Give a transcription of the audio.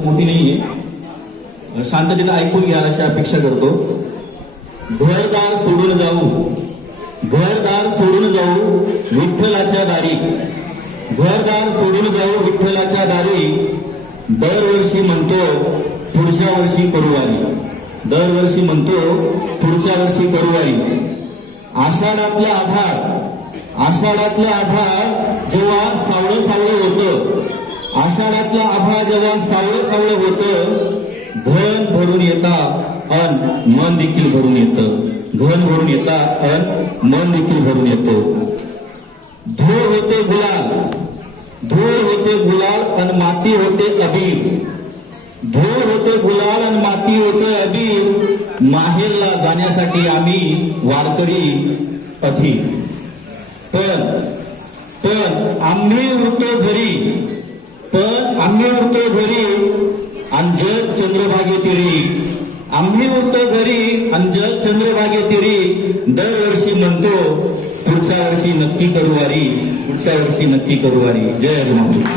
मोठी नाहीये, शांततेने ऐकून घ्या अशी अपेक्षा करतो. घरदार सोडून जाऊ, घरदार सोडून जाऊ विठ्ठलाच्या दारी, घरदार सोडून जाऊ विठ्ठलाच्या दारी. दरवर्षी म्हणतो पुढच्या वर्षी करूवारी, दरवर्षी म्हणतो पुढच्या वर्षी करूवारी. आषाढातलं आभाळ, आषाढातलं आभाळ जेव्हा सावळं सावळं होतं, आषाढातलं आभाळ जेव्हा सावळं सावळं होतं, घन भरून येता अन मन देखील भरून येतं, घन भरून येता अन मन देखील भरून येतो. धूळ होते गुलाल, धूळ होते गुलाल अन माती होते अबीर, धूळ होते गुलाल अन माती होते अबीर. माहेरला जाण्यासाठी आम्ही वारकरी अधीर, पण आम्ही उरतो घरी, पण आम्ही उरतो घरी आणि जग चंद्रभागे तिरी, आम्ही उरतो घरी आणि जग चंद्रभागे तिरी. दरवर्षी म्हणतो पुढच्या वर्षी नक्की करूवारी, पुढच्या वर्षी नक्की करूवारी. जय हनुमान.